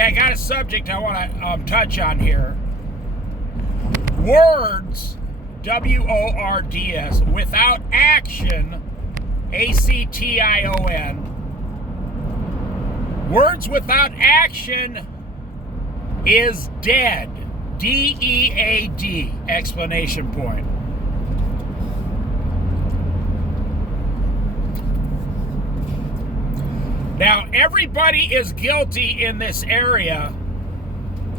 Okay, I got a subject I want to touch on here. Words, W-O-R-D-S, without action, A-C-T-I-O-N. Words without action is dead. D-E-A-D, exclamation point. Now, everybody is guilty in this area,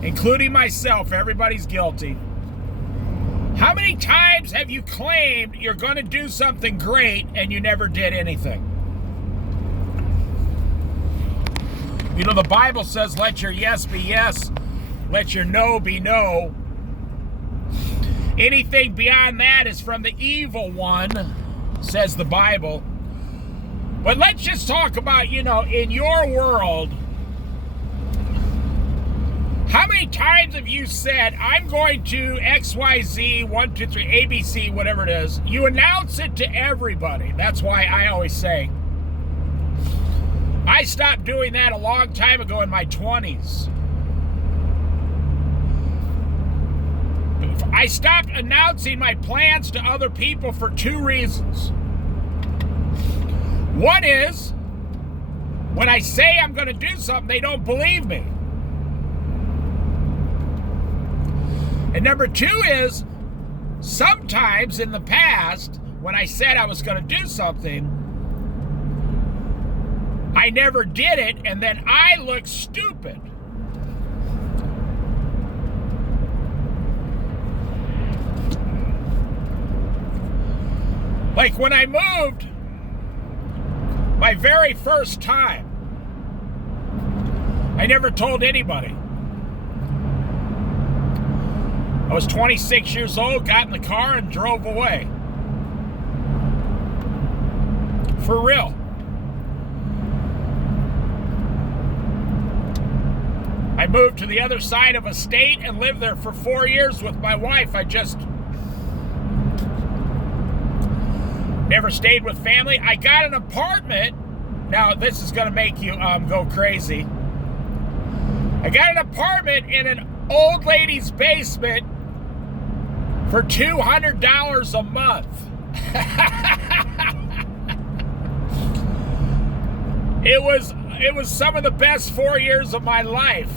including myself. Everybody's guilty. How many times have you claimed you're going to do something great and you never did anything? You know, the Bible says, let your yes be yes, let your no be no. Anything beyond that is from the evil one, says the Bible. But let's just talk about, you know, in your world, how many times have you said, I'm going to XYZ, 1, 2, 3, ABC, whatever it is. You announce it to everybody. That's why I always say, I stopped doing that a long time ago in my 20s. I stopped announcing my plans to other people for 2 reasons. One is, when I say I'm going to do something, they don't believe me. And number 2 is, sometimes in the past, when I said I was going to do something, I never did it, and then I look stupid. Like when I moved, my very first time, I never told anybody. I was 26 years old, got in the car and drove away. For real. I moved to the other side of a state and lived there for 4 years with my wife. I just never stayed with family. I got an apartment. Now, this is going to make you go crazy. I got an apartment in an old lady's basement for $200 a month. It was some of the best 4 years of my life.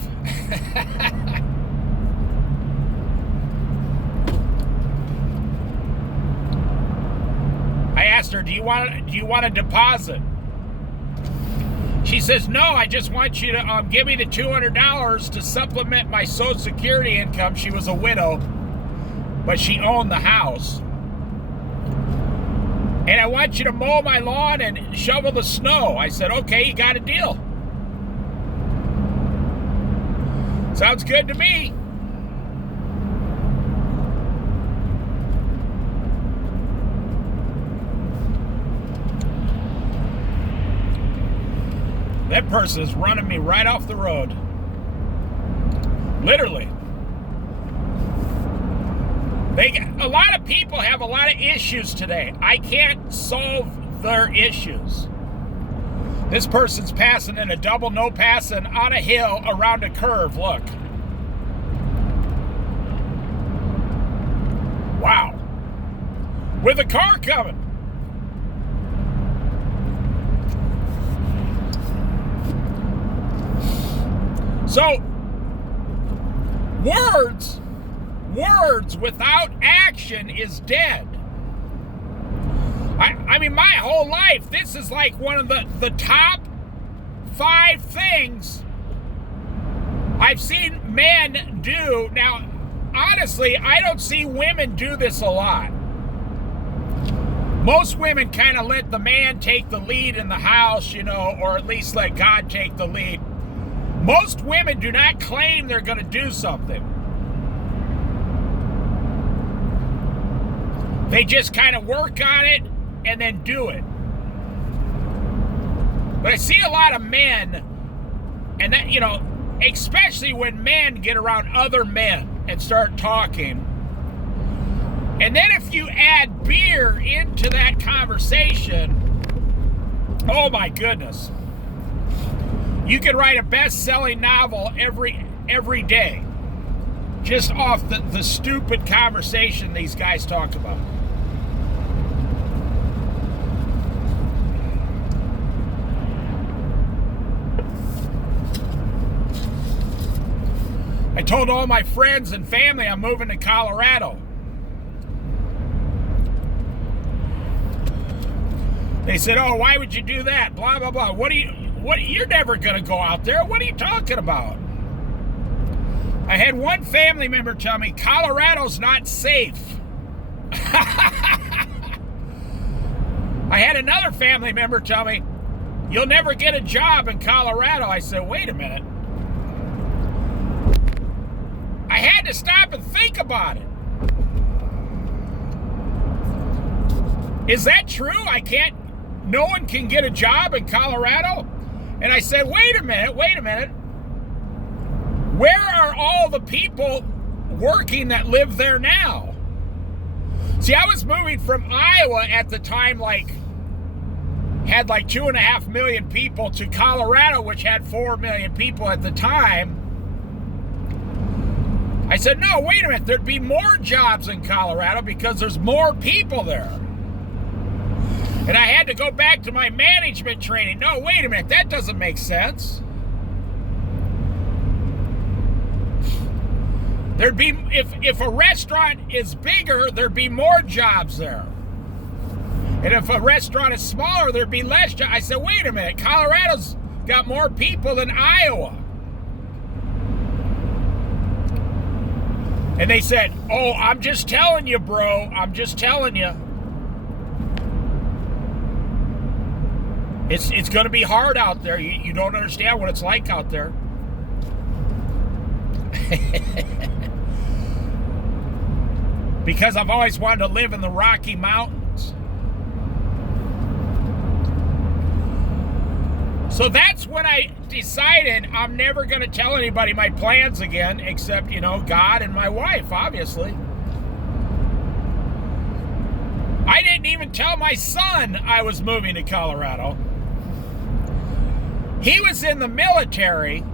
I asked her, do you want a deposit? She says, no, I just want you to give me the $200 to supplement my Social Security income. She was a widow, but she owned the house. And I want you to mow my lawn and shovel the snow. I said, okay, you got a deal. Sounds good to me. That person is running me right off the road. Literally. A lot of people have a lot of issues today. I can't solve their issues. This person's passing in a double no passing on a hill around a curve. Look. Wow. With a car coming. So, words without action is dead. I mean, my whole life, this is like one of the top 5 things I've seen men do. Now, honestly, I don't see women do this a lot. Most women kind of let the man take the lead in the house, you know, or at least let God take the lead. Most women do not claim they're going to do something. They just kind of work on it and then do it. But I see a lot of men, and that, you know, especially when men get around other men and start talking. And then if you add beer into that conversation, oh my goodness. You could write a best-selling novel every day, just off the stupid conversation these guys talk about. I told all my friends and family I'm moving to Colorado. They said, "Oh, why would you do that? Blah, blah, blah. You're never going to go out there. What are you talking about?" I had one family member tell me, "Colorado's not safe." I had another family member tell me, "You'll never get a job in Colorado." I said, "Wait a minute." I had to stop and think about it. Is that true? No one can get a job in Colorado? And I said, wait a minute. Where are all the people working that live there now? See, I was moving from Iowa at the time, had 2.5 million people, to Colorado, which had 4 million people at the time. I said, no, wait a minute. There'd be more jobs in Colorado because there's more people there. And I had to go back to my management training. No, wait a minute, that doesn't make sense. There'd be, if a restaurant is bigger, there'd be more jobs there. And if a restaurant is smaller, there'd be less jobs. I said, wait a minute, Colorado's got more people than Iowa. And they said, "Oh, I'm just telling you, bro. I'm just telling you. It's going to be hard out there. You don't understand what it's like out there." Because I've always wanted to live in the Rocky Mountains. So that's when I decided I'm never going to tell anybody my plans again, except, God and my wife, obviously. I didn't even tell my son I was moving to Colorado. He was in the military.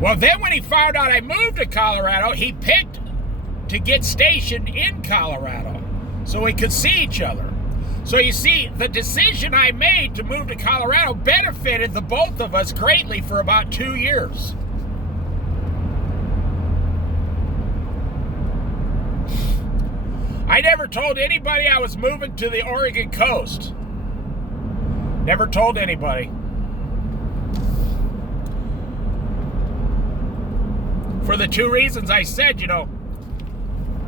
Well, then when he found out I moved to Colorado, he picked to get stationed in Colorado so we could see each other. So you see, the decision I made to move to Colorado benefited the both of us greatly for about 2 years. I never told anybody I was moving to the Oregon coast. Never told anybody. For the 2 reasons I said,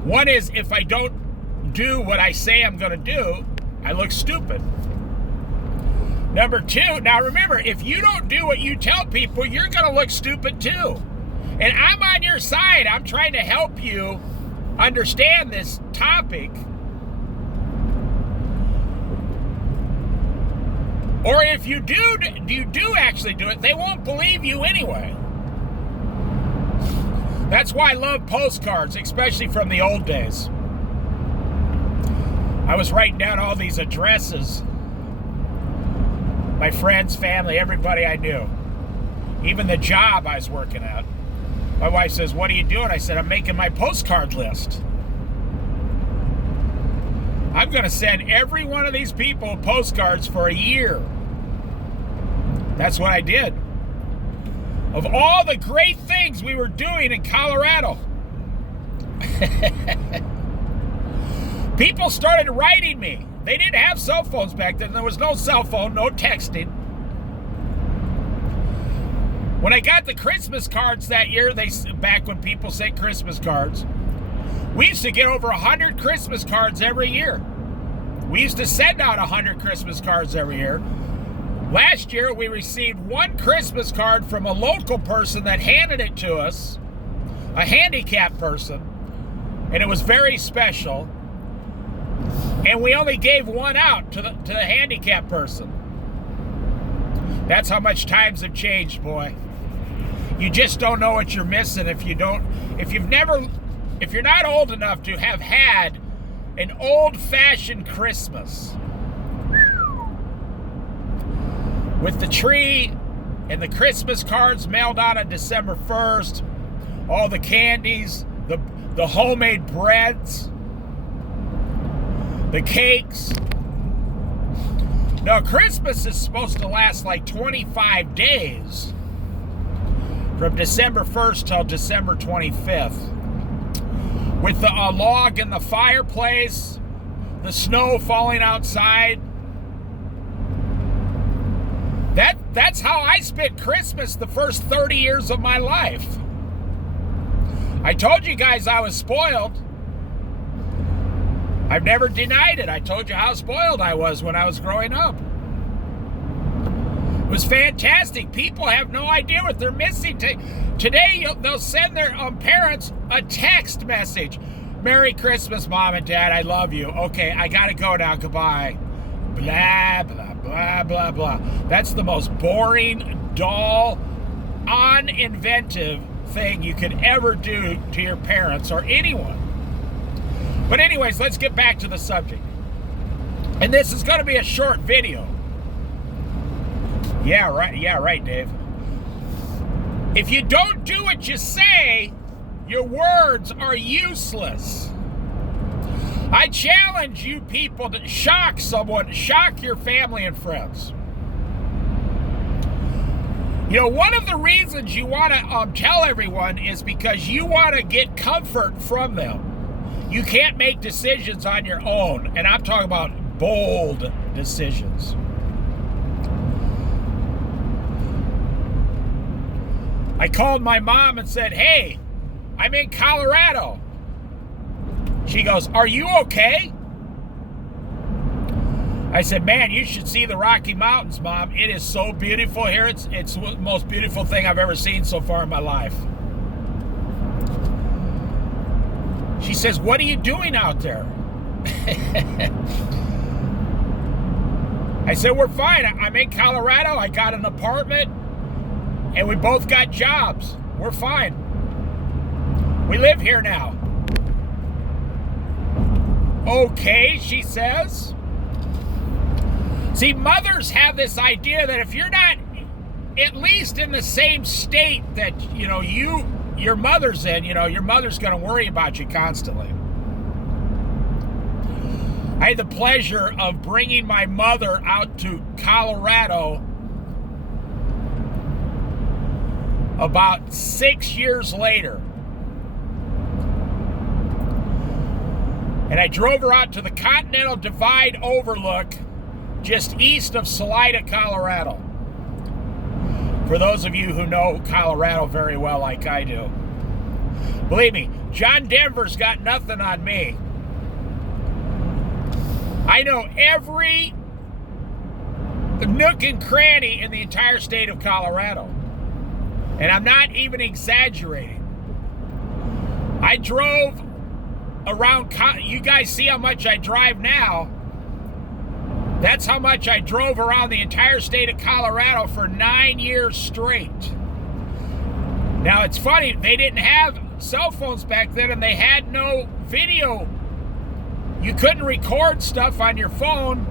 one is if I don't do what I say I'm going to do, I look stupid. Number 2, now remember, if you don't do what you tell people, you're going to look stupid too. And I'm on your side. I'm trying to help you understand this topic. Or if you do actually do it, they won't believe you anyway. That's why I love postcards, especially from the old days. I was writing down all these addresses. My friends, family, everybody I knew. Even the job I was working at. My wife says, "What are you doing?" I said, "I'm making my postcard list. I'm going to send every one of these people postcards for a year." That's what I did. Of all the great things we were doing in Colorado, people started writing me. They didn't have cell phones back then. There was no cell phone, no texting. When I got the Christmas cards that year, back when people sent Christmas cards, we used to get over 100 Christmas cards every year. We used to send out 100 Christmas cards every year. Last year, we received one Christmas card from a local person that handed it to us, a handicapped person, and it was very special. And we only gave one out to the handicapped person. That's how much times have changed, boy. You just don't know what you're missing if you're not old enough to have had an old-fashioned Christmas. with the tree and the Christmas cards mailed out on December 1st, all the candies, the homemade breads, the cakes. Now, Christmas is supposed to last like 25 days, from December 1st till December 25th. With the log in the fireplace, the snow falling outside. That's how I spent Christmas the first 30 years of my life. I told you guys I was spoiled. I've never denied it. I told you how spoiled I was when I was growing up. It was fantastic. People have no idea what they're missing. Today, they'll send their parents a text message. Merry Christmas, Mom and Dad. I love you. Okay, I gotta go now. Goodbye. Blah, blah, blah, blah, blah. That's the most boring, dull, uninventive thing you could ever do to your parents or anyone. But anyways, let's get back to the subject. And this is going to be a short video. Yeah, right, Dave. If you don't do what you say, your words are useless. I challenge you people to shock someone, shock your family and friends. You know, one of the reasons you want to tell everyone is because you want to get comfort from them. You can't make decisions on your own, and I'm talking about bold decisions. I called my mom and said, hey, I'm in Colorado. She goes, are you okay? I said, man, you should see the Rocky Mountains, Mom. It is so beautiful here. It's the most beautiful thing I've ever seen so far in my life. She says, what are you doing out there? I said, we're fine. I'm in Colorado. I got an apartment, and we both got jobs. We're fine. We live here now. Okay, she says. See, mothers have this idea that if you're not at least in the same state that, you know, your mother's in, you know, your mother's going to worry about you constantly. I had the pleasure of bringing my mother out to Colorado about 6 years later. And I drove her out to the Continental Divide Overlook just east of Salida, Colorado. For those of you who know Colorado very well like I do. Believe me, John Denver's got nothing on me. I know every nook and cranny in the entire state of Colorado. And I'm not even exaggerating. I drove around, you guys see how much I drive now. That's how much I drove around the entire state of Colorado for 9 years straight. Now, it's funny, they didn't have cell phones back then, and they had no video. You couldn't record stuff on your phone.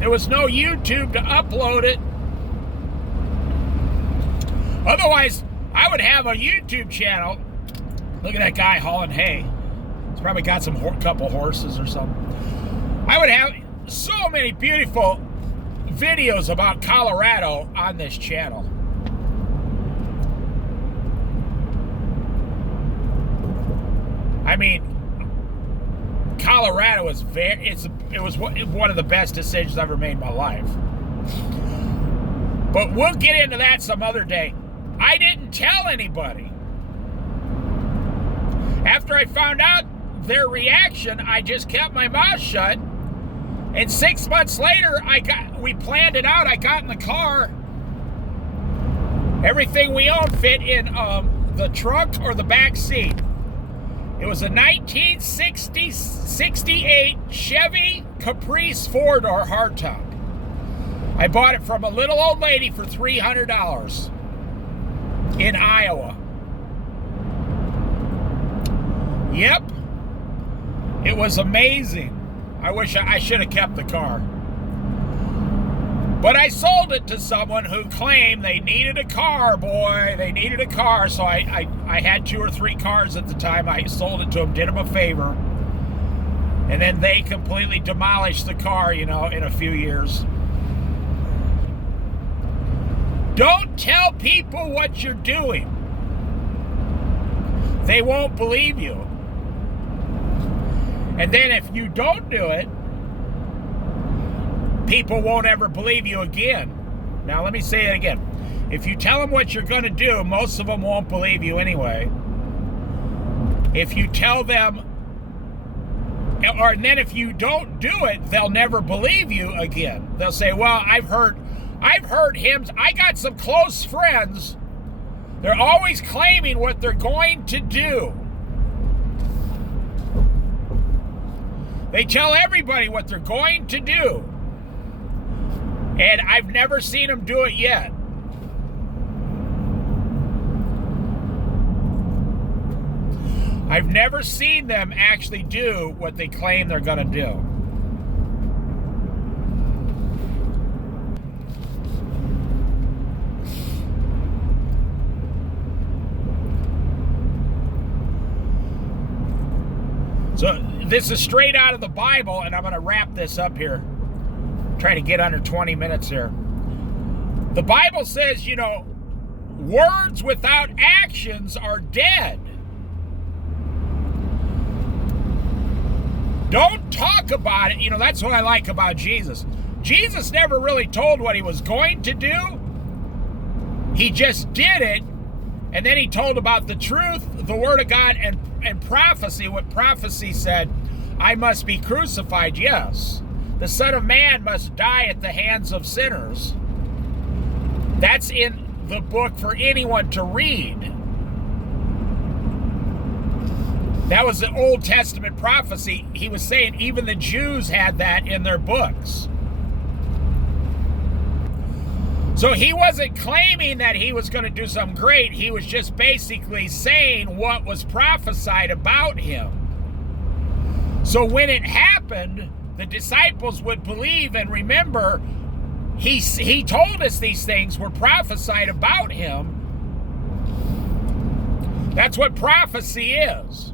There was no YouTube to upload it. Otherwise, I would have a YouTube channel. Look at that guy hauling hay. He's probably got some couple horses or something. I would have so many beautiful videos about Colorado on this channel. I mean, Colorado is it was one of the best decisions I've ever made in my life. But we'll get into that some other day. I didn't tell anybody. After I found out their reaction, I just kept my mouth shut. And 6 months later, we planned it out. I got in the car. Everything we owned fit in the trunk or the back seat. It was a 1968 Chevy Caprice 4-door hardtop. I bought it from a little old lady for $300 in Iowa. Yep. It was amazing. I wish I should have kept the car. But I sold it to someone who claimed they needed a car, boy. They needed a car. So I had 2 or 3 cars at the time. I sold it to them, did them a favor. And then they completely demolished the car, in a few years. Don't tell people what you're doing. They won't believe you. And then if you don't do it, people won't ever believe you again. Now, let me say it again. If you tell them what you're going to do, most of them won't believe you anyway. If you tell them, and then if you don't do it, they'll never believe you again. They'll say, well, I've heard hymns. I got some close friends. They're always claiming what they're going to do. They tell everybody what they're going to do. And I've never seen them do it yet. I've never seen them actually do what they claim they're going to do. So this is straight out of the Bible, and I'm going to wrap this up here. Trying to get under 20 minutes here. The Bible says, words without actions are dead. Don't talk about it. That's what I like about Jesus. Jesus never really told what he was going to do. He just did it. And then he told about the truth, the word of God, and prophecy. What prophecy said, I must be crucified, yes. The Son of Man must die at the hands of sinners. That's in the book for anyone to read. That was the Old Testament prophecy. He was saying even the Jews had that in their books. So he wasn't claiming that he was going to do something great. He was just basically saying what was prophesied about him. So when it happened, the disciples would believe and remember he told us these things were prophesied about him. That's what prophecy is.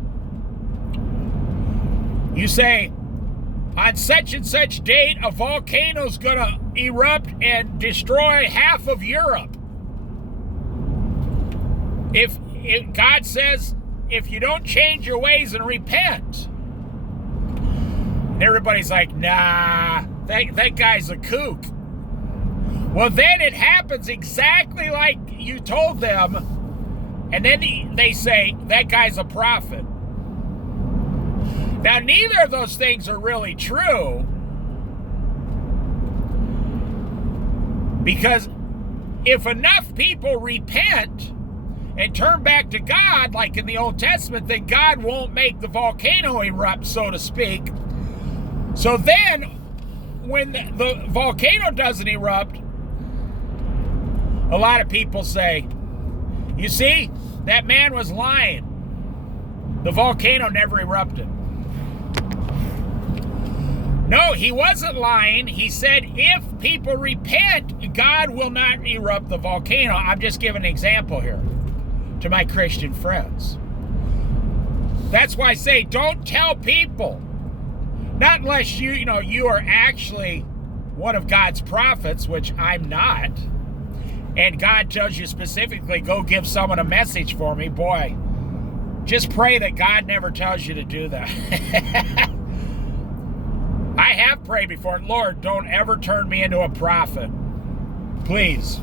You say, on such and such date, a volcano's going to erupt and destroy half of Europe. If God says, if you don't change your ways and repent. And everybody's like, nah, that guy's a kook. Well, then it happens exactly like you told them. And then they say, that guy's a prophet. Now, neither of those things are really true. Because if enough people repent and turn back to God, like in the Old Testament, then God won't make the volcano erupt, so to speak. So then, when the volcano doesn't erupt, a lot of people say, you see, that man was lying. The volcano never erupted. No, he wasn't lying. He said, if people repent, God will not erupt the volcano. I'm just giving an example here to my Christian friends. That's why I say, don't tell people. Not unless you are actually one of God's prophets, which I'm not. And God tells you specifically, go give someone a message for me. Boy, just pray that God never tells you to do that. I have prayed before, Lord, don't ever turn me into a prophet. Please.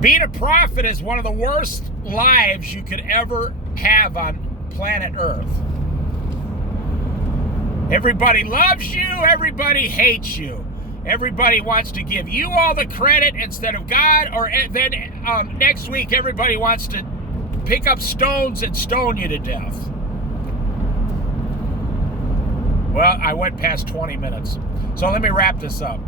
Being a prophet is one of the worst lives you could ever have on planet Earth. Everybody loves you, everybody hates you. Everybody wants to give you all the credit instead of God, or then next week everybody wants to pick up stones and stone you to death. Well, I went past 20 minutes. So let me wrap this up.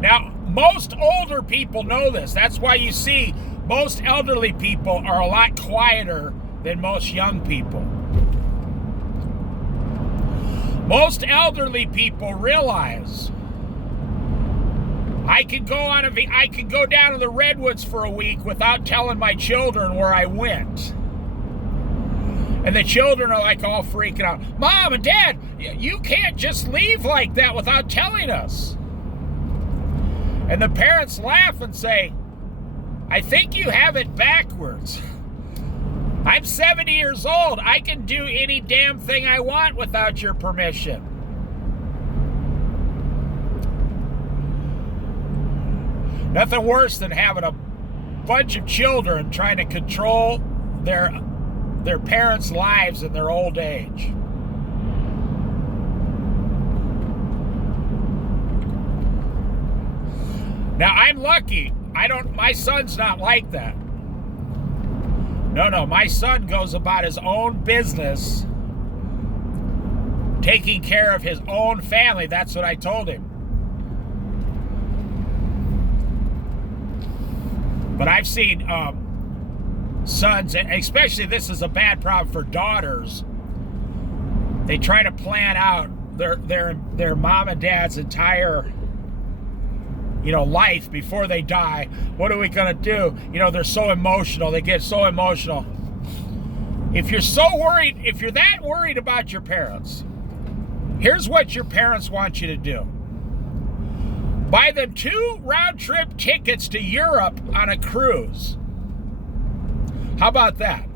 Now, most older people know this. That's why you see most elderly people are a lot quieter than most young people. Most elderly people realize I could go down to the redwoods for a week without telling my children where I went. And the children are like all freaking out. Mom and Dad, you can't just leave like that without telling us. And the parents laugh and say, I think you have it backwards. I'm 70 years old. I can do any damn thing I want without your permission. Nothing worse than having a bunch of children trying to control their parents' lives in their old age. Now, I'm lucky. My son's not like that. No, my son goes about his own business, taking care of his own family. That's what I told him. But I've seen sons, and especially this is a bad problem for daughters. They try to plan out their mom and dad's entire life before they die. What are we gonna do? They're so emotional. They get so emotional. If you're that worried about your parents, here's what your parents want you to do. Buy them 2 round-trip tickets to Europe on a cruise. How about that?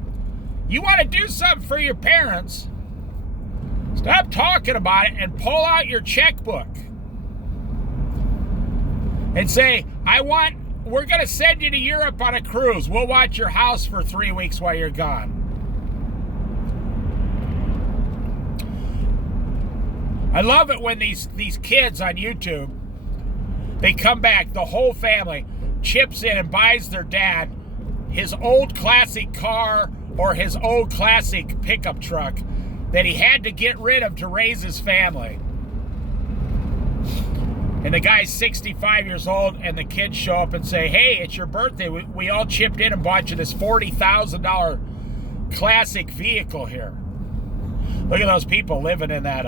You want to do something for your parents? Stop talking about it and pull out your checkbook and say, we're going to send you to Europe on a cruise. We'll watch your house for 3 weeks while you're gone. I love it when these kids on YouTube, they come back, the whole family chips in and buys their dad his old classic car or his old classic pickup truck that he had to get rid of to raise his family. And the guy's 65 years old, and the kids show up and say, hey, it's your birthday. We all chipped in and bought you this $40,000 classic vehicle here. Look at those people living in that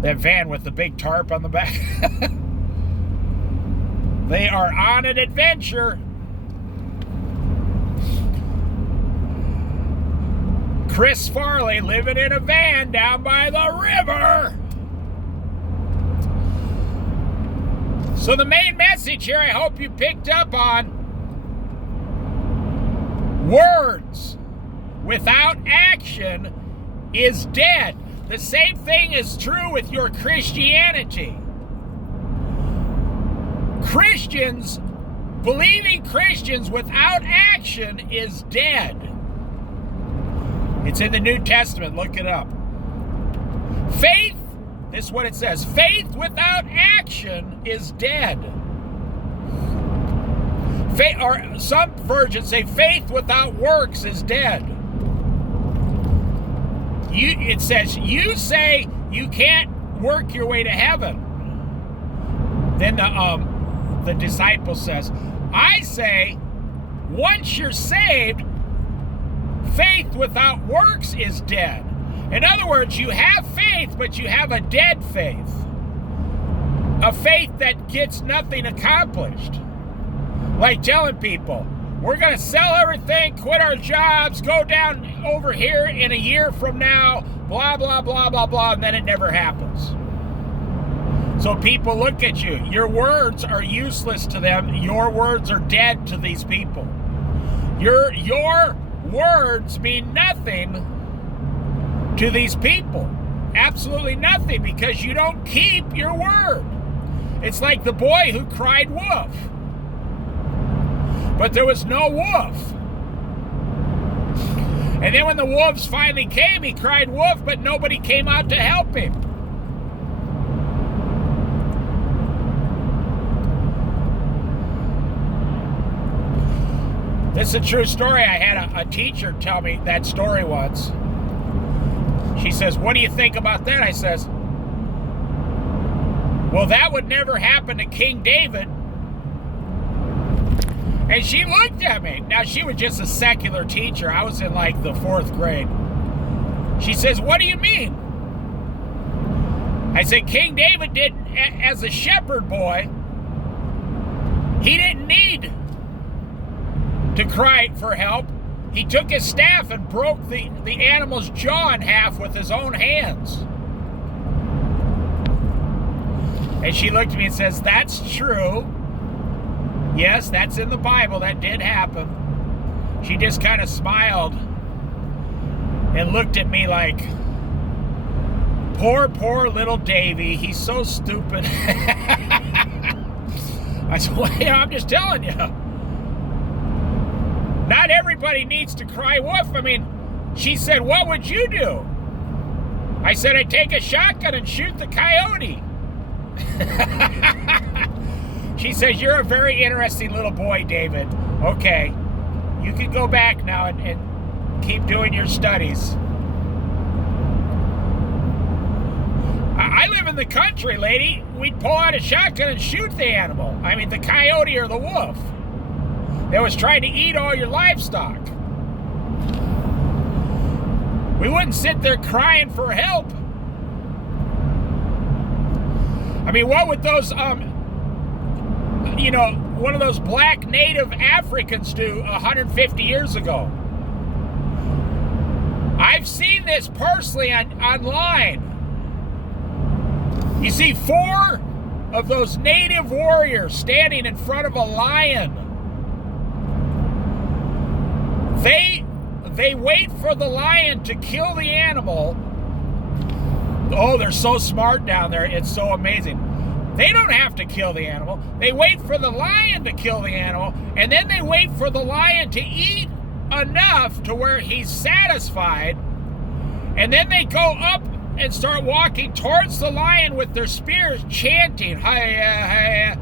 van with the big tarp on the back. They are on an adventure. Chris Farley living in a van down by the river. So the main message here, I hope you picked up on: words without action is dead. The same thing is true with your Christianity. Christians, believing Christians without action is dead. It's in the New Testament, look it up. Faith, this is what it says, faith without action is dead. Faith, or some versions say faith without works is dead. It says, you say you can't work your way to heaven. Then the disciple says, I say, once you're saved, faith without works is dead. In other words, you have faith, but you have a dead faith. A faith that gets nothing accomplished. Like telling people, we're going to sell everything, quit our jobs, go down over here in a year from now, blah, blah, blah, blah, blah, and then it never happens. So people look at you. Your words are useless to them. Your words are dead to these people. Your words mean nothing to these people. Absolutely nothing, because you don't keep your word. It's like the boy who cried wolf, but there was no wolf. And then when the wolves finally came, he cried wolf, but nobody came out to help him. This is a true story. I had a teacher tell me that story once. She says, what do you think about that? I says, well, that would never happen to King David. And she looked at me. Now, she was just a secular teacher. I was in like the 4th grade. She says, what do you mean? I said, King David didn't, as a shepherd boy, he didn't need to cry for help. He took his staff and broke the animal's jaw in half with his own hands. And she looked at me and says, that's true. Yes, that's in the Bible. That did happen. She just kind of smiled and looked at me like, poor little Davy. He's so stupid. I said, well, yeah, I'm just telling you. Not everybody needs to cry wolf. I mean, she said, what would you do? I said, I'd take a shotgun and shoot the coyote. She says, you're a very interesting little boy, David. Okay, you can go back now and keep doing your studies. I live in the country, lady. We'd pull out a shotgun and shoot the animal. I mean, the coyote or the wolf that was trying to eat all your livestock. We wouldn't sit there crying for help. I mean, what would those, one of those black native Africans do 150 years ago? I've seen this personally online. You see 4 of those native warriors standing in front of a lion. They wait for the lion to kill the animal. Oh, they're so smart down there. It's so amazing. They don't have to kill the animal. They wait for the lion to kill the animal, and then they wait for the lion to eat enough to where he's satisfied, and then they go up and start walking towards the lion with their spears, chanting, "Hiya, hiya."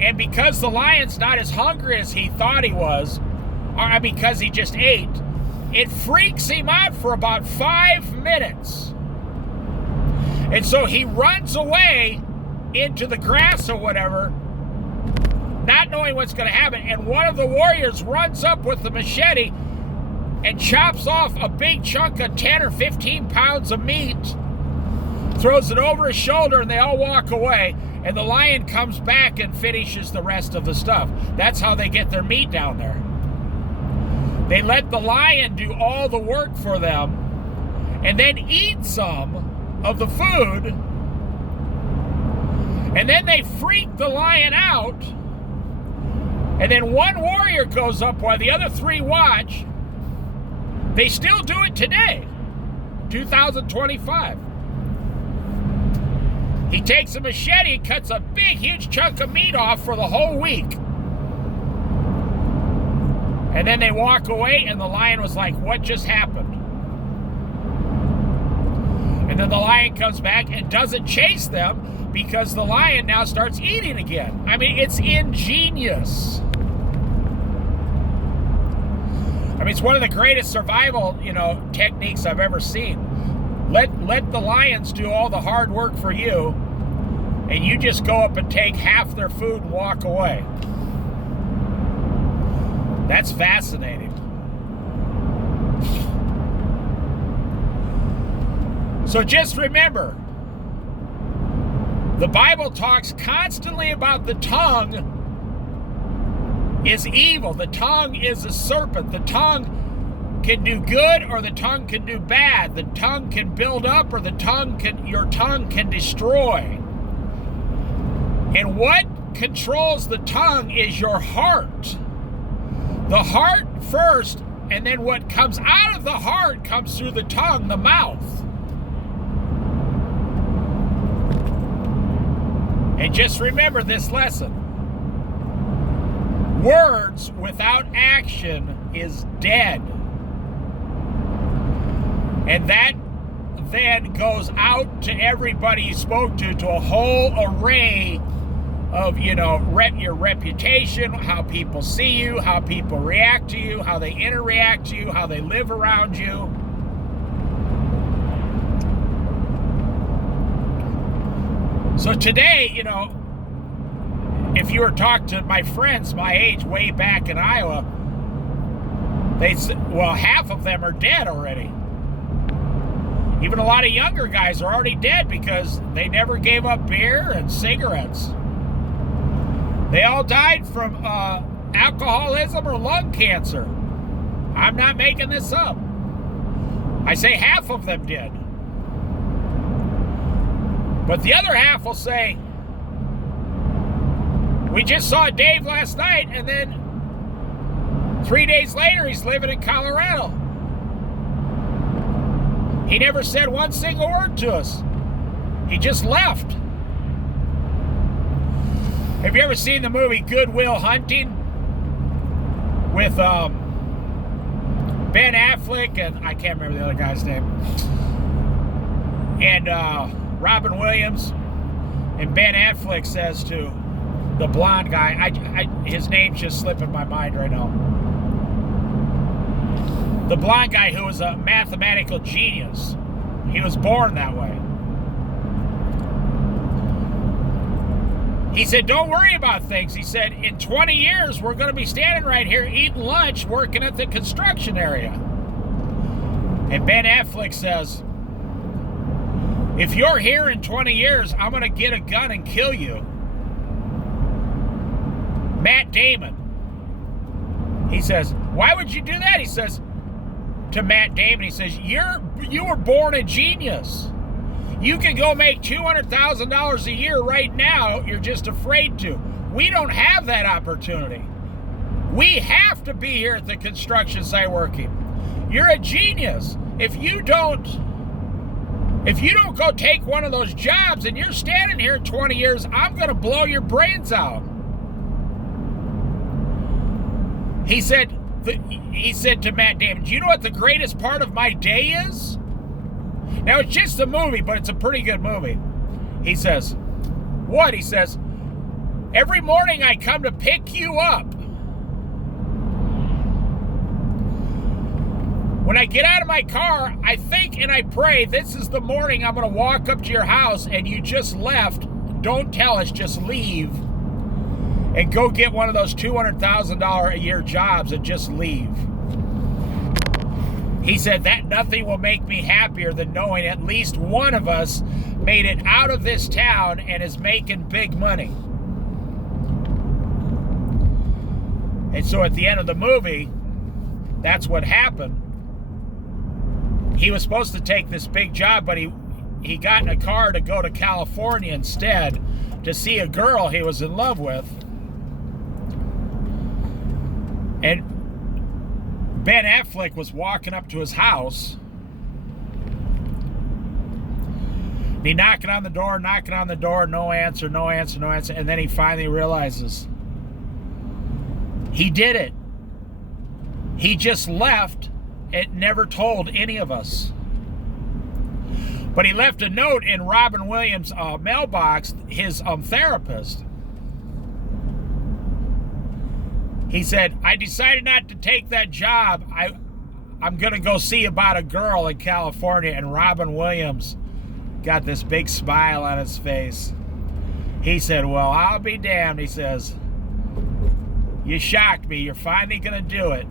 And because the lion's not as hungry as he thought he was, or because he just ate, it freaks him out for about 5 minutes. And so he runs away into the grass or whatever, not knowing what's going to happen. And one of the warriors runs up with the machete and chops off a big chunk of 10 or 15 pounds of meat, throws it over his shoulder, and they all walk away. And the lion comes back and finishes the rest of the stuff. That's how they get their meat down there. They let the lion do all the work for them and then eat some of the food. And then they freak the lion out. And then one warrior goes up while the other 3 watch. They still do it today, 2025. He takes a machete and cuts a big, huge chunk of meat off for the whole week. And then they walk away, and the lion was like, what just happened? And then the lion comes back and doesn't chase them because the lion now starts eating again. I mean, it's ingenious. I mean, it's one of the greatest survival, techniques I've ever seen. Let the lions do all the hard work for you, and you just go up and take half their food and walk away. That's fascinating. So just remember, the Bible talks constantly about the tongue is evil. The tongue is a serpent. The tongue can do good or the tongue can do bad. The tongue can build up or your tongue can destroy. And what controls the tongue is your heart. The heart first, and then what comes out of the heart comes through the tongue, the mouth. And just remember this lesson. Words without action is dead. And that then goes out to everybody you spoke to a whole array of, your reputation, how people see you, how people react to you, how they interact to you, how they live around you. So today, if you were talking to my friends my age way back in Iowa, they said, well, half of them are dead already. Even a lot of younger guys are already dead because they never gave up beer and cigarettes. They all died from alcoholism or lung cancer. I'm not making this up. I say half of them did. But the other half will say, we just saw Dave last night, and then 3 days later, he's living in Colorado. He never said one single word to us. He just left. Have you ever seen the movie Good Will Hunting with Ben Affleck and I can't remember the other guy's name, and Robin Williams, and Ben Affleck says to the blonde guy, his name's just slipping my mind right now. The blonde guy who was a mathematical genius. He was born that way. He said, don't worry about things. He said, in 20 years, we're going to be standing right here eating lunch, working at the construction area. And Ben Affleck says, if you're here in 20 years, I'm going to get a gun and kill you. Matt Damon. He says, why would you do that? He says to Matt Damon, he says, you were born a genius. You can go make $200,000 a year right now. You're just afraid to. We don't have that opportunity. We have to be here at the construction site working. You're a genius. If you don't go take one of those jobs and you're standing here in 20 years, I'm going to blow your brains out. He said to Matt Damon, do you know what the greatest part of my day is? Now, it's just a movie, but it's a pretty good movie. He says, what? He says, every morning I come to pick you up. When I get out of my car, I think and I pray this is the morning I'm going to walk up to your house and you just left. Don't tell us, just leave. And go get one of those $200,000 a year jobs and just leave. He said that nothing will make me happier than knowing at least one of us made it out of this town and is making big money. And so at the end of the movie, that's what happened. He was supposed to take this big job, but he got in a car to go to California instead to see a girl he was in love with. And Ben Affleck was walking up to his house. And he knocking on the door, no answer. And then he finally realizes he did it. He just left and never told any of us. But he left a note in Robin Williams' mailbox, his therapist. He said, I decided not to take that job. I'm going to go see about a girl in California. And Robin Williams got this big smile on his face. He said, well, I'll be damned. He says, you shocked me. You're finally going to do it.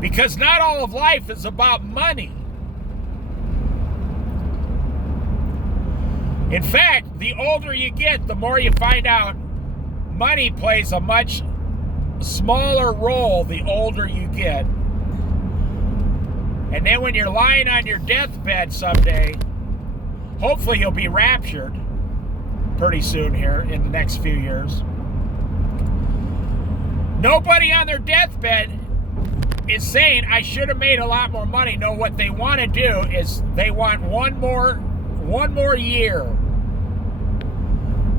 Because not all of life is about money. In fact, the older you get, the more you find out money plays a much smaller role the older you get. And then when you're lying on your deathbed someday, hopefully you'll be raptured pretty soon here in the next few years. Nobody on their deathbed is saying, I should have made a lot more money. No, what they want to do is they want one more year.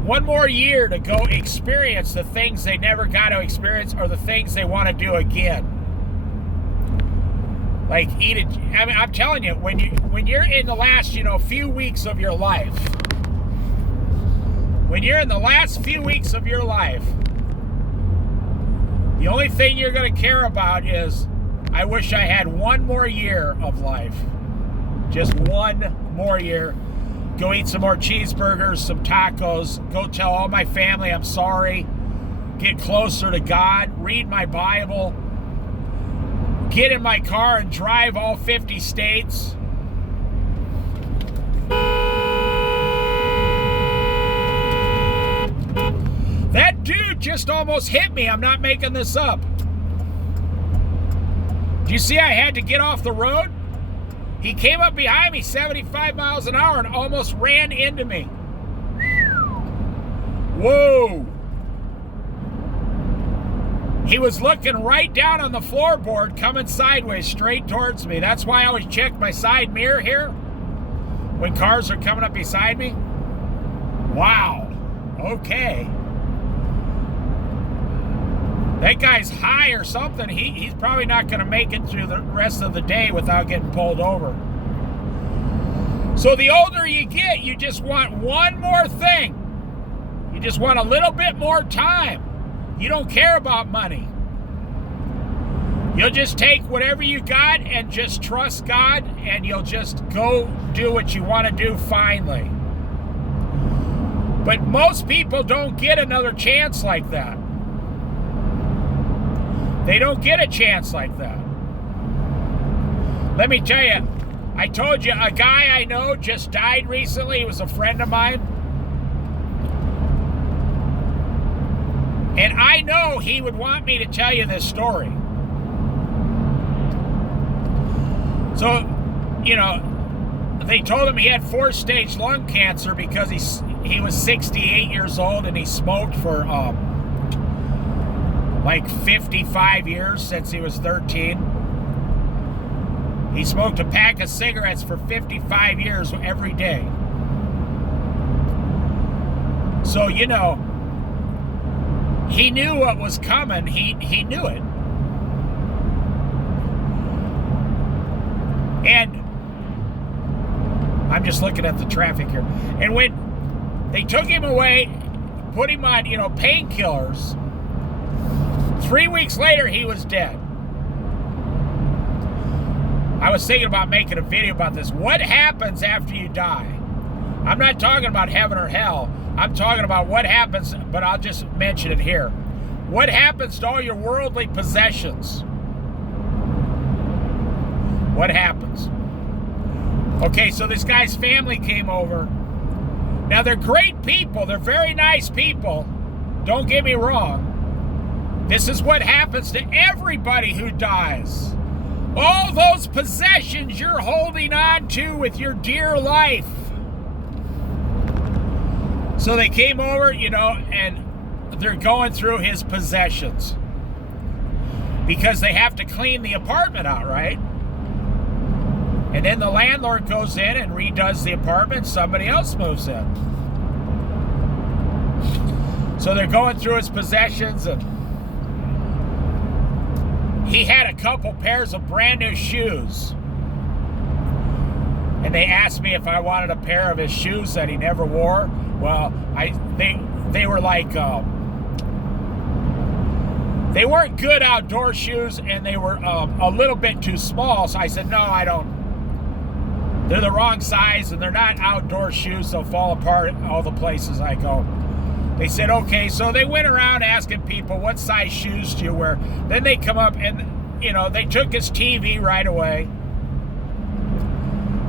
One more year to go experience the things they never got to experience or the things they want to do again. Like eat it. I mean, I'm telling you, when you're in the last, few weeks of your life, when you're in the last few weeks of your life, the only thing you're going to care about is, I wish I had one more year of life. Just one more year. Go eat some more cheeseburgers, some tacos. Go tell all my family I'm sorry. Get closer to God. Read my Bible. get in my car and drive all 50 states. That dude just almost hit me. I'm not making this up. Do you see I had to get off the road? He came up behind me 75 miles an hour and almost ran into me. Whoa. He was looking right down on the floorboard, coming sideways straight towards me. That's why I always check my side mirror here when cars are coming up beside me. Wow. Okay. That guy's high or something. He's probably not going to make it through the rest of the day without getting pulled over. So the older you get, you just want one more thing. You just want a little bit more time. You don't care about money. You'll just take whatever you got and just trust God, and you'll just go do what you want to do finally. But most people don't get another chance like that. They don't get a chance like that. Let me tell you, I told you a guy I know just died recently. He was a friend of mine. And I know he would want me to tell you this story. So, you know, they told him he had 4-stage lung cancer because he was 68 years old and he smoked for like 55 years since he was 13. He smoked a pack of cigarettes for 55 years every day. So, you know, he knew what was coming. He knew it. And I'm just looking at the traffic here. And when they took him away, put him on, you know, painkillers, 3 weeks later, he was dead. I was thinking about making a video about this. What happens after you die? I'm not talking about heaven or hell. I'm talking about what happens, but I'll just mention it here. What happens to all your worldly possessions? What happens? Okay, so this guy's family came over. Now, they're great people. They're very nice people. Don't get me wrong. This is what happens to everybody who dies. All those possessions you're holding on to with your dear life. So they came over, you know, and they're going through his possessions because they have to clean the apartment out, right? And then the landlord goes in and redoes the apartment. Somebody else moves in. So they're going through his possessions, and he had a couple pairs of brand new shoes. And they asked me if I wanted a pair of his shoes that he never wore. Well, they were like, they weren't good outdoor shoes, and they were a little bit too small. So I said, no, I don't. They're the wrong size, and they're not outdoor shoes. They'll fall apart all the places I go. They said, okay. So they went around asking people, what size shoes do you wear? Then they come up and, you know, they took his TV right away.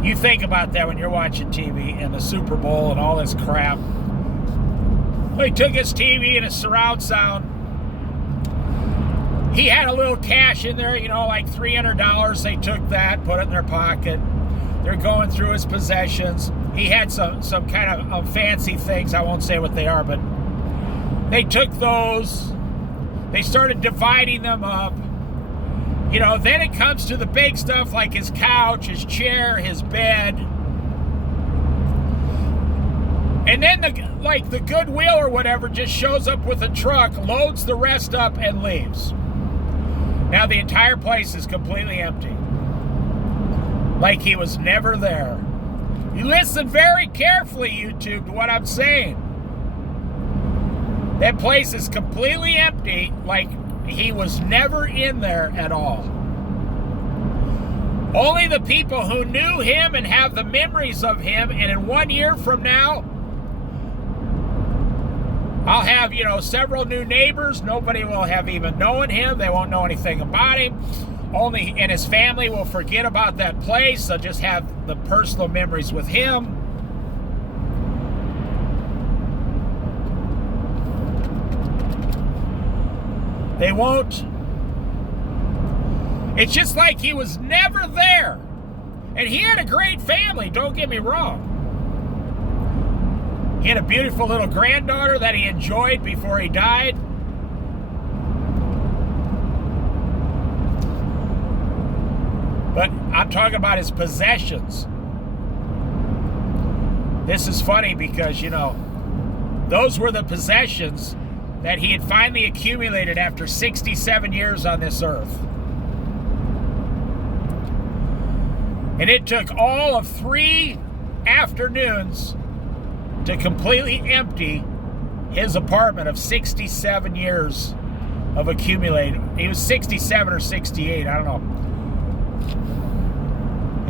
You think about that when you're watching TV and the Super Bowl and all this crap. They took his TV and his surround sound. He had a little cash in there, you know, like $300. They took that, put it in their pocket. They're going through his possessions. He had some kind of fancy things. I won't say what they are, but they took those. They started dividing them up. You know, then it comes to the big stuff like his couch, his chair, his bed. And then the Goodwill or whatever just shows up with a truck, loads the rest up, and leaves. Now the entire place is completely empty. Like he was never there. You listen very carefully, YouTube, to what I'm saying. That place is completely empty, like he was never in there at all. Only the people who knew him and have the memories of him, and in 1 year from now, I'll have, you know, several new neighbors. Nobody will have even known him. They won't know anything about him. and his family will forget about that place. They'll just have the personal memories with him. They won't. It's just like he was never there. And he had a great family, don't get me wrong. He had a beautiful little granddaughter that he enjoyed before he died. But I'm talking about his possessions. This is funny because, you know, those were the possessions that he had finally accumulated after 67 years on this earth. And it took all of 3 afternoons to completely empty his apartment of 67 years of accumulating. He was 67 or 68, I don't know.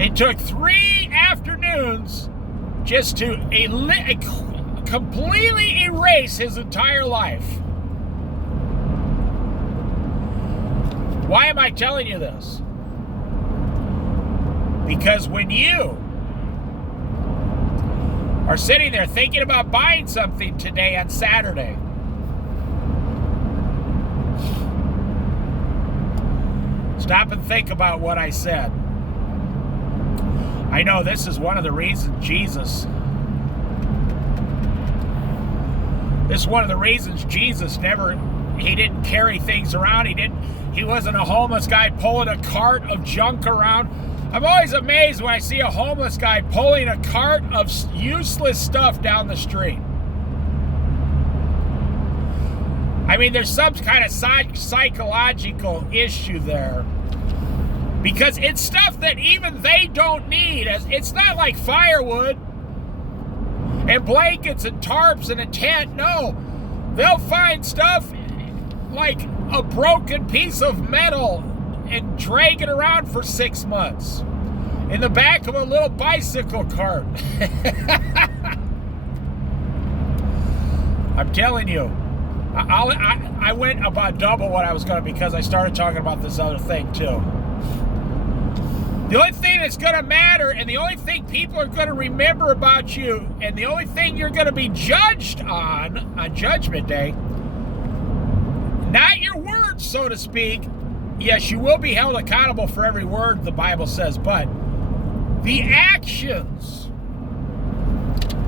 It took 3 afternoons just to completely erase his entire life. Why am I telling you this? Because when you are sitting there thinking about buying something today on Saturday, stop and think about what I said. I know this is one of the reasons Jesus he didn't carry things around. He wasn't a homeless guy pulling a cart of junk around. I'm always amazed when I see a homeless guy pulling a cart of useless stuff down the street. I mean, there's some kind of psychological issue there. Because it's stuff that even they don't need. It's not like firewood and blankets and tarps and a tent. No, they'll find stuff like a broken piece of metal and drag it around for 6 months in the back of a little bicycle cart. I'm telling you, I went about double what I was going to because I started talking about this other thing too. The only thing that's going to matter and the only thing people are going to remember about you and the only thing you're going to be judged on Judgment Day, not your words, so to speak. Yes, you will be held accountable for every word the Bible says, but the actions,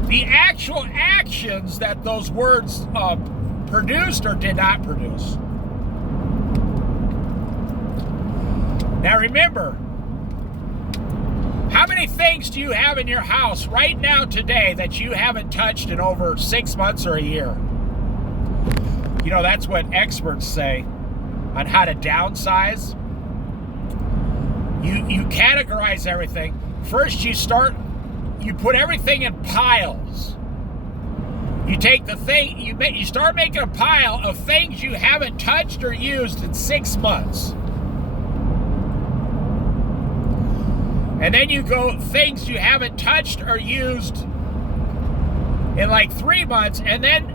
the actual actions that those words produced or did not produce. Now remember, how many things do you have in your house right now today that you haven't touched in over 6 months or a year? You know, that's what experts say on how to downsize. You categorize everything. First you put everything in piles. You take the thing, you start making a pile of things you haven't touched or used in 6 months. And then you go things you haven't touched or used in like 3 months, and then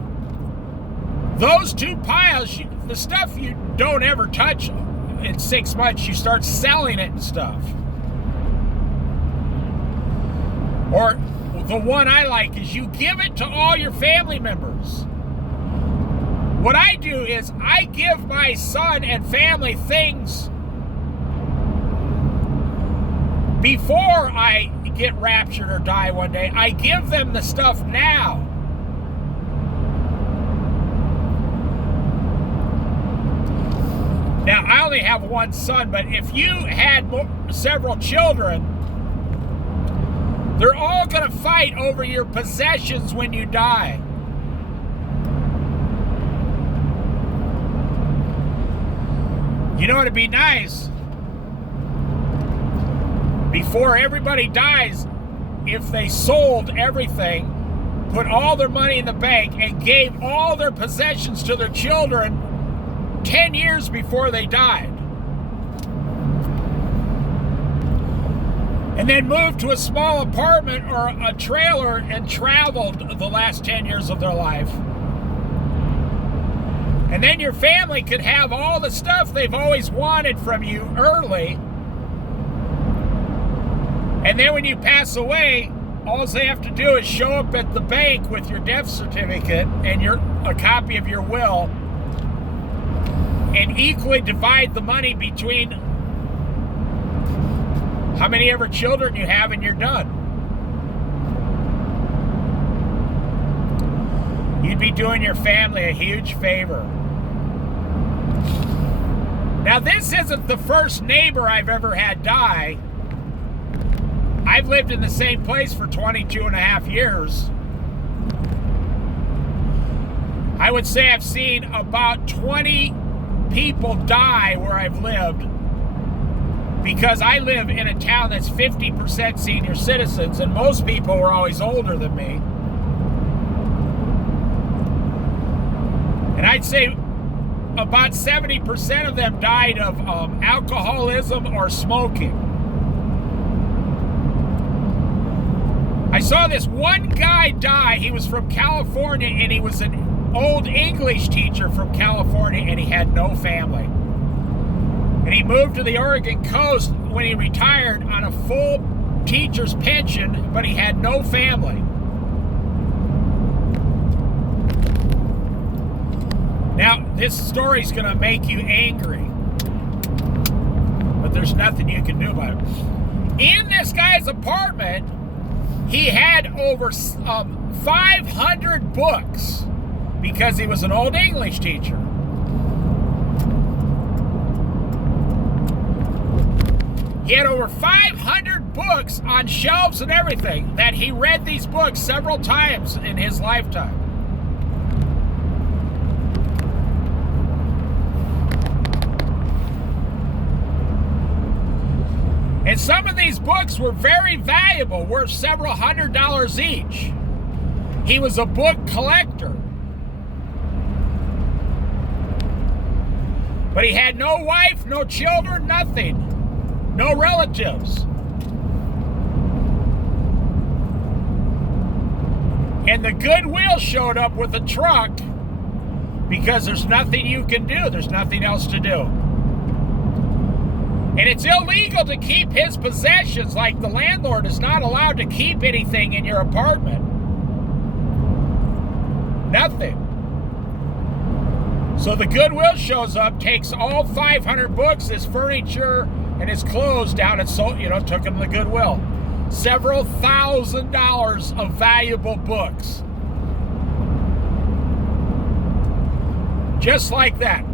those 2 piles, the stuff you don't ever touch in 6 months, you start selling it and stuff. Or the one I like is you give it to all your family members. What I do is I give my son and family things before I get raptured or die one day. I give them the stuff now. Now, I only have one son, but if you had several children, they're all going to fight over your possessions when you die. You know, it'd be nice before everybody dies if they sold everything, put all their money in the bank, and gave all their possessions to their children 10 years before they died. And then moved to a small apartment or a trailer and traveled the last 10 years of their life. And then your family could have all the stuff they've always wanted from you early. And then when you pass away, all they have to do is show up at the bank with your death certificate and a copy of your will, and equally divide the money between how many ever children you have, and you're done. You'd be doing your family a huge favor. Now, this isn't the first neighbor I've ever had die. I've lived in the same place for 22 and a half years. I would say I've seen about 20 people die where I've lived, because I live in a town that's 50% senior citizens, and most people were always older than me. And I'd say about 70% of them died of alcoholism or smoking. I saw this one guy die. He was from California, and he was an old English teacher from California, and he had no family. And he moved to the Oregon coast when he retired on a full teacher's pension, but he had no family. Now, this story's going to make you angry, but there's nothing you can do about it. In this guy's apartment, he had over 500 books, because he was an old English teacher. He had over 500 books on shelves and everything, that he read these books several times in his lifetime. And some of these books were very valuable, worth several $100s each. He was a book collector. But he had no wife, no children, nothing. No relatives. And the Goodwill showed up with a truck, because there's nothing you can do. There's nothing else to do. And it's illegal to keep his possessions. Like, the landlord is not allowed to keep anything in your apartment. Nothing. So the Goodwill shows up, takes all 500 books, his furniture, and his clothes down and sold, took him to the Goodwill. Several $1,000s of valuable books. Just like that.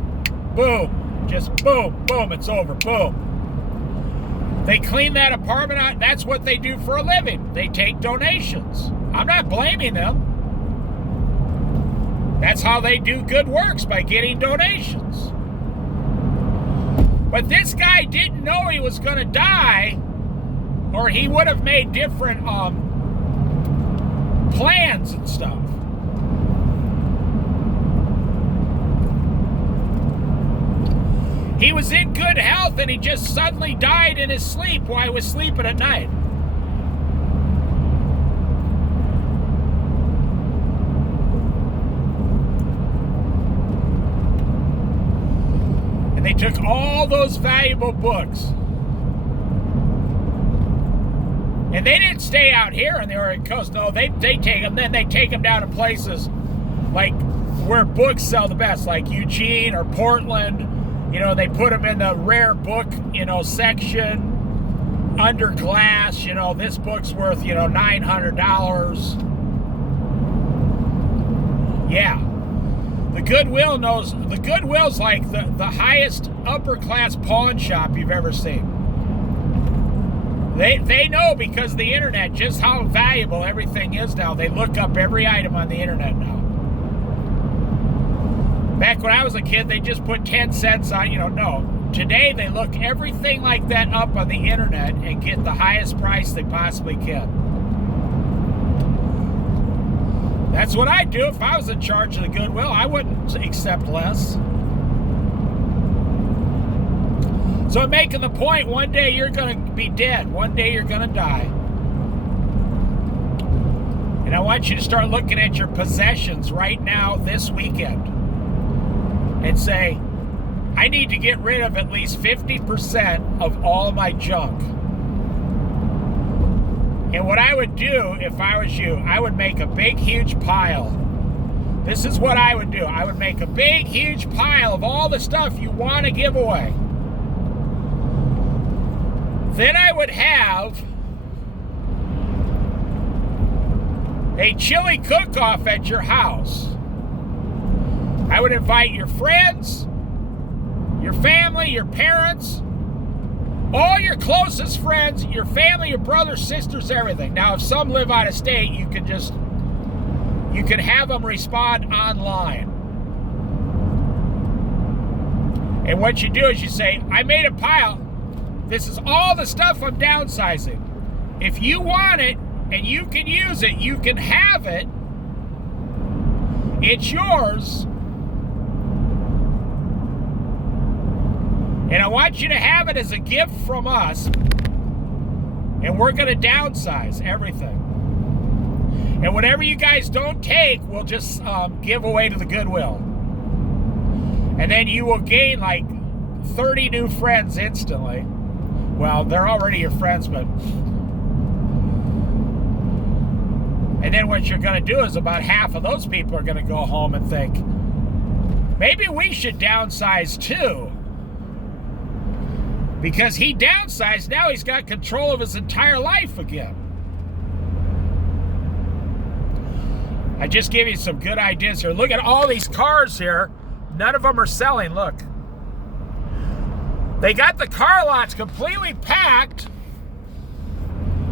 Boom. Just boom, boom, it's over, boom. They clean that apartment out. That's what they do for a living. They take donations. I'm not blaming them. That's how they do good works, by getting donations. But this guy didn't know he was going to die, or he would have made different plans and stuff. He was in good health, and he just suddenly died in his sleep while he was sleeping at night. And they took all those valuable books. And they didn't stay out here on the Oregon coast. No, they take them, then they take them down to places like where books sell the best, like Eugene or Portland. They put them in the rare book, section, under glass. This book's worth, $900. Yeah. The Goodwill's like the highest upper class pawn shop you've ever seen. They know, because of the internet, just how valuable everything is now. They look up every item on the internet now. Back when I was a kid, they just put 10 cents on, no. Today, they look everything like that up on the internet and get the highest price they possibly can. That's what I'd do if I was in charge of the Goodwill. I wouldn't accept less. So I'm making the point, one day you're going to be dead. One day you're going to die. And I want you to start looking at your possessions right now, this weekend. and say, I need to get rid of at least 50% of all my junk. And what I would do if I was you, I would make a big, huge pile. This is what I would do. I would make a big, huge pile of all the stuff you want to give away. Then I would have a chili cook-off at your house. I would invite your friends, your family, your parents, all your closest friends, your family, your brothers, sisters, everything. Now, if some live out of state, you can have them respond online. And what you do is you say, I made a pile. This is all the stuff I'm downsizing. If you want it and you can use it, you can have it. It's yours. And I want you to have it as a gift from us. And we're going to downsize everything. And whatever you guys don't take, we'll just give away to the Goodwill. And then you will gain like 30 new friends instantly. Well, they're already your friends, but... And then what you're going to do is about half of those people are going to go home and think, maybe we should downsize too. Because he downsized, now he's got control of his entire life again. I just gave you some good ideas here. Look at all these cars here. None of them are selling, look. They got the car lots completely packed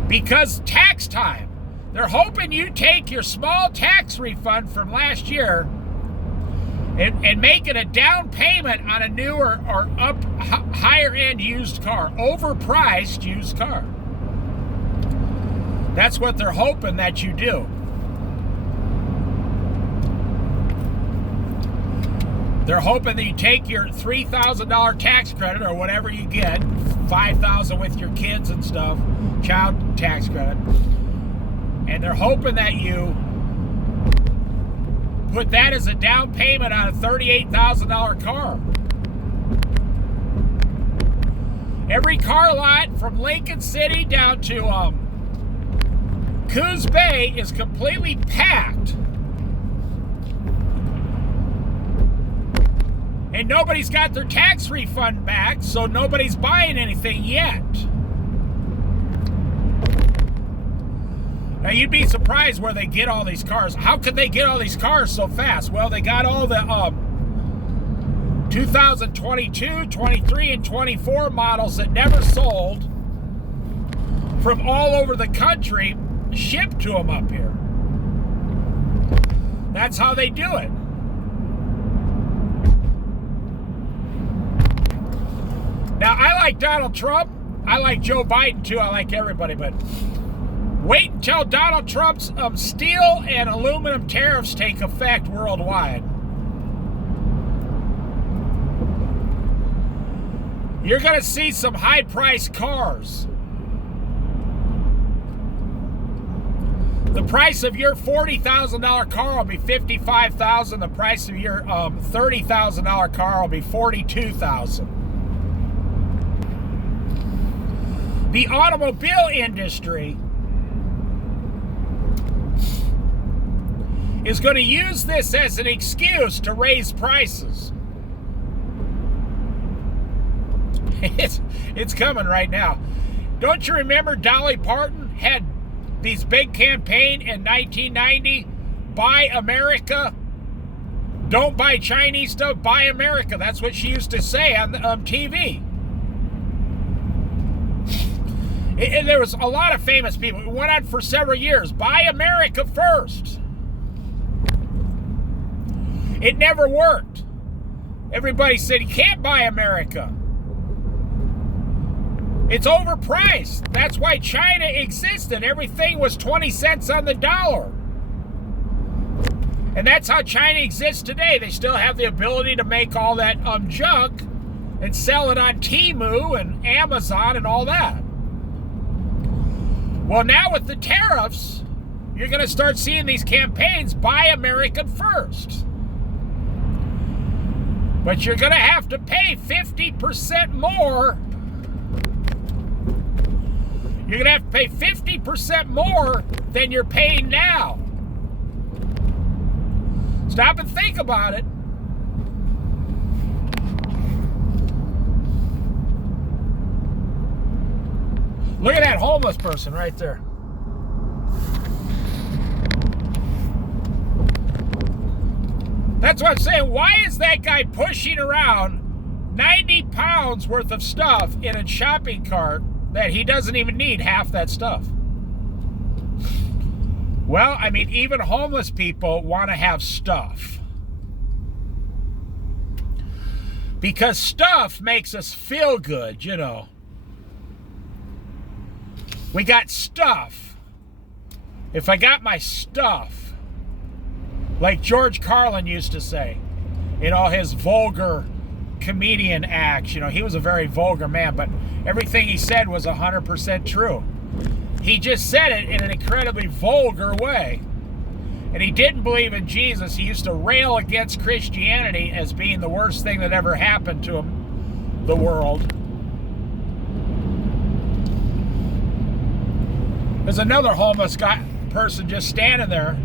because tax time. They're hoping you take your small tax refund from last year and make it a down payment on a newer or higher end used car, overpriced used car. That's what they're hoping that you do. They're hoping that you take your $3,000 tax credit or whatever you get, $5,000 with your kids and stuff, child tax credit, and they're hoping that you put that as a down payment on a $38,000 car. Every car lot from Lincoln City down to Coos Bay is completely packed. And nobody's got their tax refund back, so nobody's buying anything yet. Now, you'd be surprised where they get all these cars. How could they get all these cars so fast? Well, they got all the 2022, 23, and 24 models that never sold from all over the country shipped to them up here. That's how they do it. Now, I like Donald Trump. I like Joe Biden, too. I like everybody, but wait until Donald Trump's steel and aluminum tariffs take effect worldwide. You're going to see some high-priced cars. The price of your $40,000 car will be $55,000. The price of your $30,000 car will be $42,000. The automobile industry is going to use this as an excuse to raise prices. It's coming right now. Don't you remember Dolly Parton had these big campaign in 1990? Buy America. Don't buy Chinese stuff. Buy America. That's what she used to say on TV. And there was a lot of famous people. It went on for several years. Buy America first. It never worked. Everybody said, you can't buy America. It's overpriced. That's why China existed. Everything was 20 cents on the dollar. And that's how China exists today. They still have the ability to make all that junk and sell it on Temu and Amazon and all that. Well, now with the tariffs, you're going to start seeing these campaigns, buy American first. But you're going to have to pay 50% more. You're going to have to pay 50% more than you're paying now. Stop and think about it. Look at that homeless person right there. That's what I'm saying. Why is that guy pushing around 90 pounds worth of stuff in a shopping cart that he doesn't even need half that stuff? Well, I mean, even homeless people want to have stuff. Because stuff makes us feel good, you know. We got stuff. If I got my stuff, like George Carlin used to say in all his vulgar comedian acts, you know, he was a very vulgar man, but everything he said was 100% true. He just said it in an incredibly vulgar way. And he didn't believe in Jesus. He used to rail against Christianity as being the worst thing that ever happened to him, the world. There's another homeless person just standing there.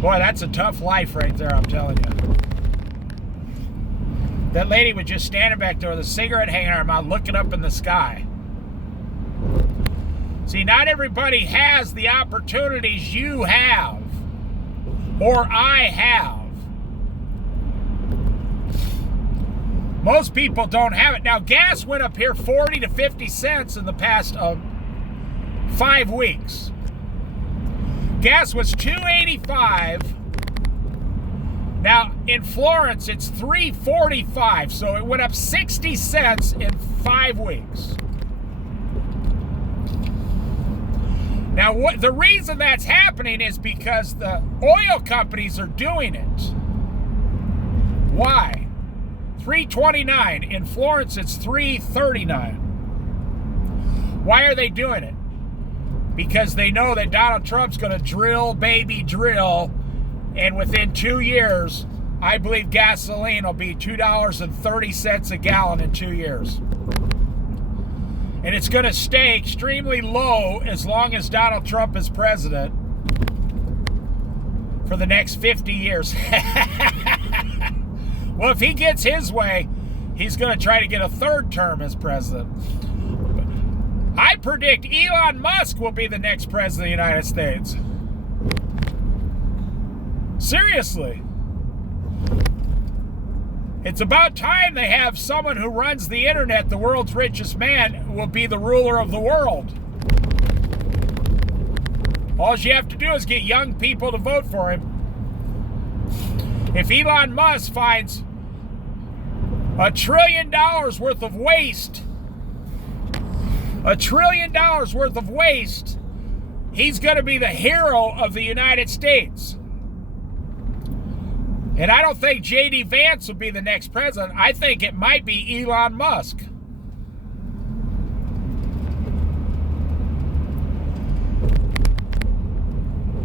Boy, that's a tough life right there, I'm telling you. That lady was just standing back there with a cigarette hanging out of her mouth, looking up in the sky. See, not everybody has the opportunities you have, or I have. Most people don't have it. Now, gas went up here 40 to 50 cents in the past 5 weeks. Gas was $2.85. Now, in Florence, it's $3.45, so it went up 60 cents in 5 weeks. Now, the reason that's happening is because the oil companies are doing it. Why? $3.29. In Florence, it's $3.39. Why are they doing it? Because they know that Donald Trump's going to drill, baby, drill, and within 2 years, I believe gasoline will be $2.30 a gallon in 2 years. And it's going to stay extremely low as long as Donald Trump is president for the next 50 years. Well, if he gets his way, he's going to try to get a third term as president. I predict Elon Musk will be the next president of the United States. Seriously. It's about time they have someone who runs the internet, the world's richest man, will be the ruler of the world. All you have to do is get young people to vote for him. If Elon Musk finds $1 trillion worth of waste, $1 trillion worth of waste, he's going to be the hero of the United States. And I don't think J.D. Vance will be the next president. I think it might be Elon Musk.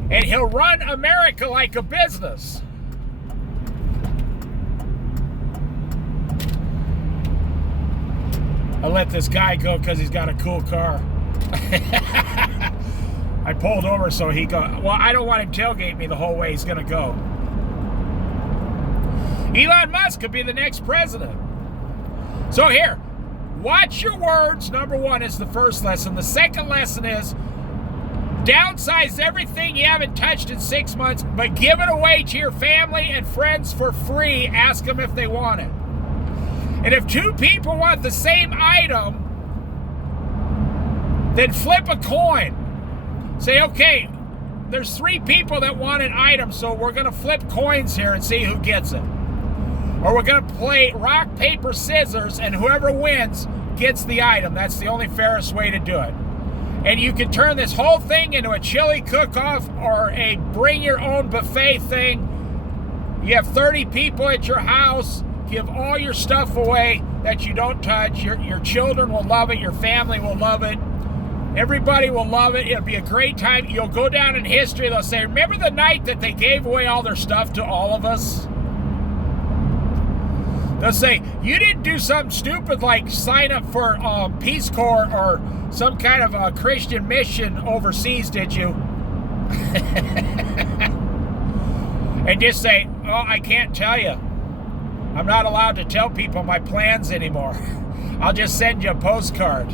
And he'll run America like a business. I let this guy go because he's got a cool car. I pulled over so he go. Well, I don't want him to tailgate me the whole way he's going to go. Elon Musk could be the next president. So here, watch your words. Number one is the first lesson. The second lesson is downsize everything you haven't touched in 6 months, but give it away to your family and friends for free. Ask them if they want it. And if 2 people want the same item, then flip a coin. Say, okay, there's 3 people that want an item, so we're going to flip coins here and see who gets it. Or we're going to play rock, paper, scissors, and whoever wins gets the item. That's the only fairest way to do it. And you can turn this whole thing into a chili cook-off or a bring-your-own buffet thing. You have 30 people at your house. Give all your stuff away that you don't touch. Your children will love it. Your family will love it. Everybody will love it. It'll be a great time. You'll go down in history. They'll say, remember the night that they gave away all their stuff to all of us? They'll say, you didn't do something stupid like sign up for Peace Corps or some kind of a Christian mission overseas, did you? And just say, oh, I can't tell you. I'm not allowed to tell people my plans anymore. I'll just send you a postcard.